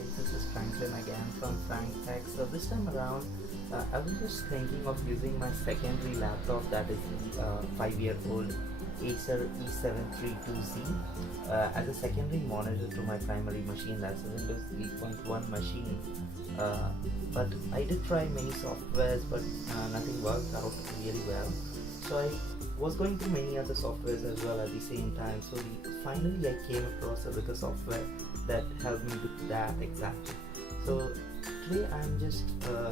guys, this is Franklin again from Frank Tech. So this time around, I was just thinking of using my secondary laptop, that is the 5-year-old Acer E732Z, as a secondary monitor to my primary machine, that's a Windows 3.1 machine. But I did try many softwares, but nothing worked out really well. So I was going through many other softwares as well at the same time. So finally I came across a bigger software that helped me with that exactly. So today I'm just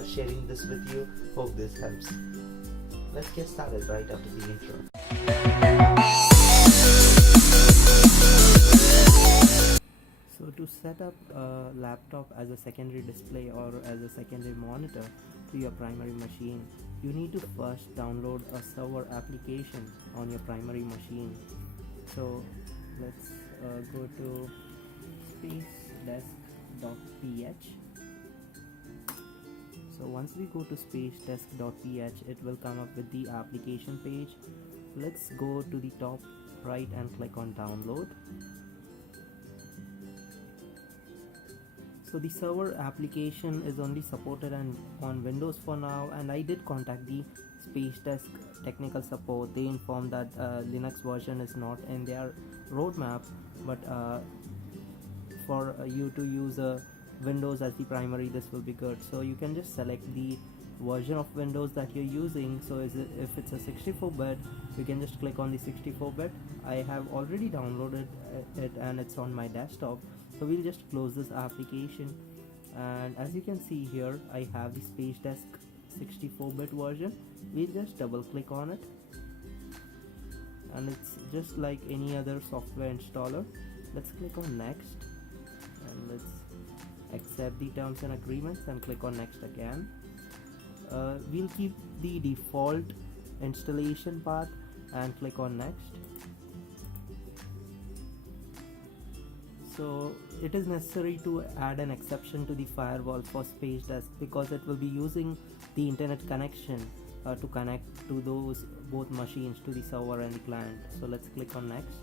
sharing this with you. Hope this helps. Let's get started right after the intro. So to set up a laptop as a secondary display or as a secondary monitor to your primary machine, you need to first download a server application on your primary machine. So let's go to spacedesk.ph. So once we go to spacedesk.ph, it will come up with the application page. Let's go to the top right and click on download. So the server application is only supported on Windows for now, and I did contact the SpaceDesk technical support. They informed that Linux version is not in their roadmap, but for you to use Windows as the primary, this will be good. So you can just select the version of Windows that you're using. So if it's a 64-bit, you can just click on the 64-bit. I have already downloaded it and it's on my desktop. So we'll just close this application, and as you can see here, I have the SpaceDesk 64-bit version. We'll just double click on it, and it's just like any other software installer. Let's click on next, and let's accept the terms and agreements and click on next again. We'll keep the default installation path and click on next. So it is necessary to add an exception to the firewall for SpaceDesk because it will be using the internet connection to connect to those both machines, to the server and the client. So let's click on next,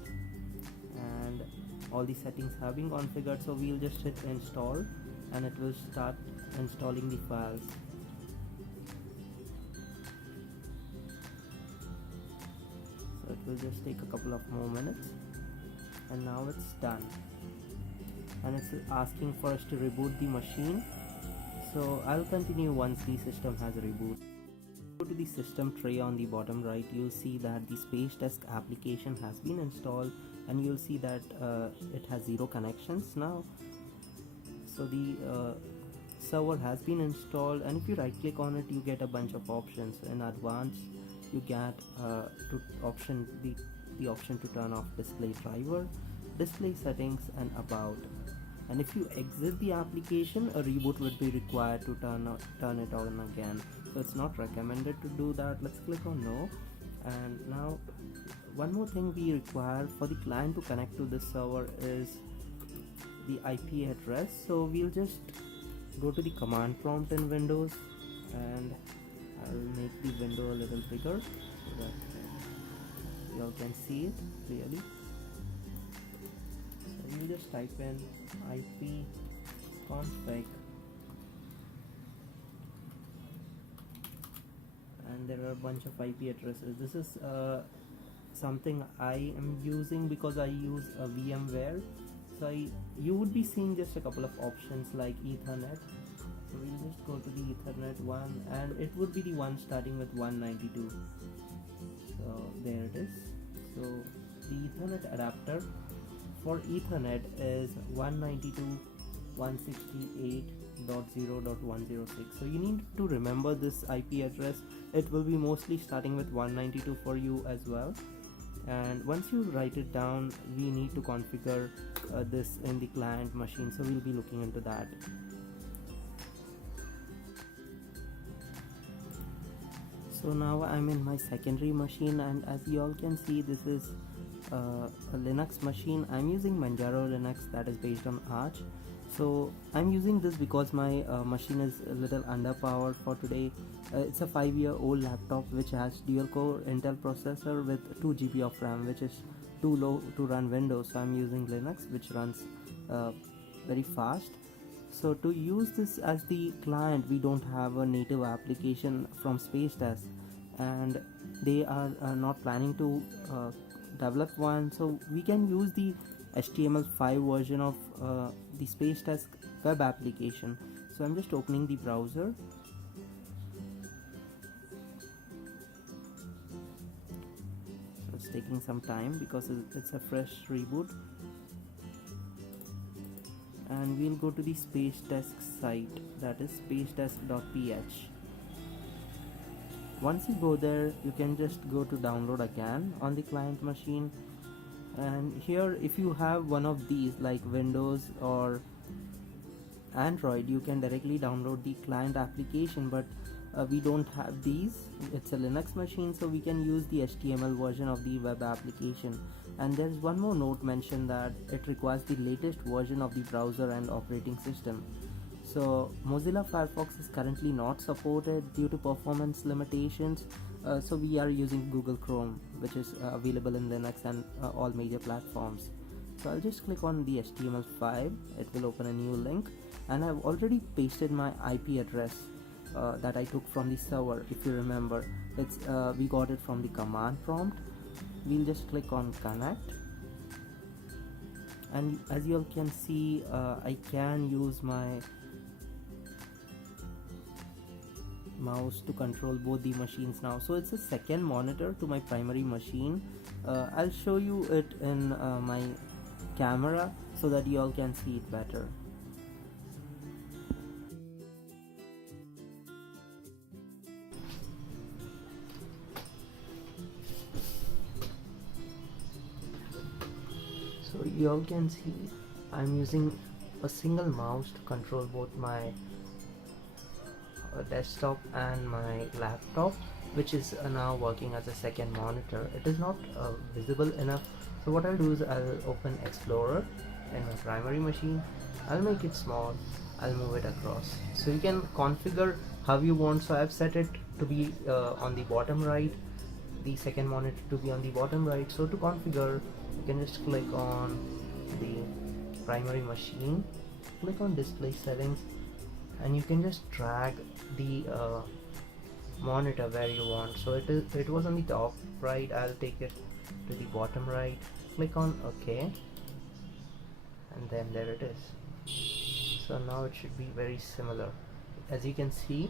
and all the settings have been configured. So we'll just hit install, and it will start installing the files. So it will just take a couple of more minutes, and now it's done. And it's asking for us to reboot the machine, so I'll continue once the system has rebooted. Go to the system tray on the bottom right. You'll see that the SpaceDesk application has been installed, and you'll see that it has 0 connections now. So the server has been installed, and if you right click on it, you get a bunch of options. In advanced, you get the option to turn off display driver, display settings, and about. And if you exit the application, a reboot would be required to turn it on again. So it's not recommended to do that. Let's click on no. And now one more thing we require for the client to connect to this server is the IP address. So we'll just go to the command prompt in Windows, and I'll make the window a little bigger so that you all can see it clearly. You just type in ipconfig, and there are a bunch of IP addresses. This is something I am using because I use a VMware. So you would be seeing just a couple of options like Ethernet. So we'll just go to the Ethernet one, and it would be the one starting with 192. So there it is. So the Ethernet adapter for Ethernet is 192.168.0.106. So you need to remember this IP address. It will be mostly starting with 192 for you as well. And once you write it down, we need to configure this in the client machine. So we'll be looking into that. So now I'm in my secondary machine, and as you all can see, this is a Linux machine. I'm using Manjaro Linux that is based on Arch. So I'm using this because my machine is a little underpowered for today. It's a 5-year-old laptop which has dual core Intel processor with 2 GB of RAM, which is too low to run Windows. So I'm using Linux, which runs very fast. So to use this as the client, we don't have a native application from SpaceDesk, and they are not planning to develop one. So we can use the HTML5 version of the SpaceDesk web application. So I'm just opening the browser. So it's taking some time because it's a fresh reboot. And we'll go to the SpaceDesk site, that is spacedesk.ph. Once you go there, you can just go to download again on the client machine, and here if you have one of these like Windows or Android, you can directly download the client application, but we don't have these. It's a Linux machine, so we can use the HTML version of the web application. And there's one more note mentioned that it requires the latest version of the browser and operating system. So Mozilla Firefox is currently not supported due to performance limitations, so we are using Google Chrome, which is available in Linux and all major platforms. So I'll just click on the HTML5, it will open a new link, and I've already pasted my IP address that I took from the server. If you remember, it's we got it from the command prompt. We'll just click on connect, and as you all can see, I can use my mouse to control both the machines now. So it's a second monitor to my primary machine. I'll show you it in my camera so that you all can see it better. So you all can see I'm using a single mouse to control both my desktop and my laptop, which is now working as a second monitor. It is not visible enough, so what I'll do is I'll open Explorer in my primary machine. I'll make it small, I'll move it across, so you can configure how you want. So I've set it to be on the bottom right, the second monitor to be on the bottom right. So to configure, you can just click on the primary machine, click on display settings, and you can just drag the monitor where you want. So it was on the top right, I'll take it to the bottom right, click on OK, and then there it is. So now it should be very similar. As you can see,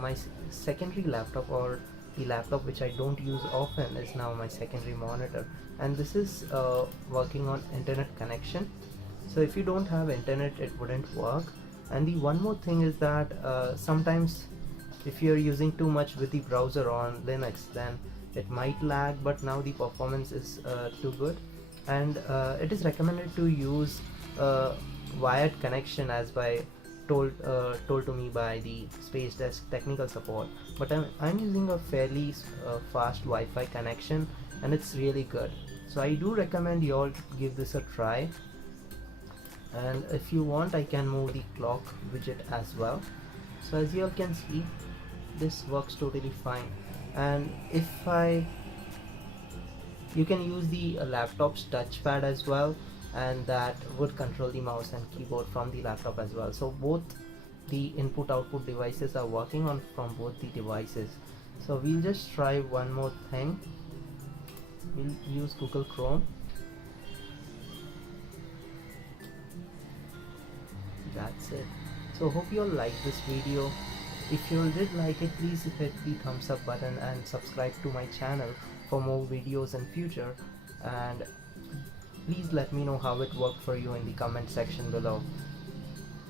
my secondary laptop, or the laptop which I don't use often, is now my secondary monitor, and this is working on internet connection. So if you don't have internet, it wouldn't work. And the one more thing is that sometimes if you're using too much with the browser on Linux, then it might lag, but now the performance is too good, and it is recommended to use wired connection as by told to me by the SpaceDesk technical support. But I'm using a fairly fast Wi-Fi connection, and it's really good. So I do recommend you all give this a try. And if you want, I can move the clock widget as well. So as you all can see, this works totally fine. And if you can use the laptop's touchpad as well, and that would control the mouse and keyboard from the laptop as well. So both the input output devices are working on from both the devices. So we'll just try one more thing. We'll use Google Chrome. That's it. So hope you all liked this video. If you did like it, please hit the thumbs up button and subscribe to my channel for more videos in future, and please let me know how it worked for you in the comment section below.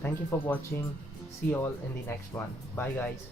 Thank you for watching. See you all in the next one. Bye guys.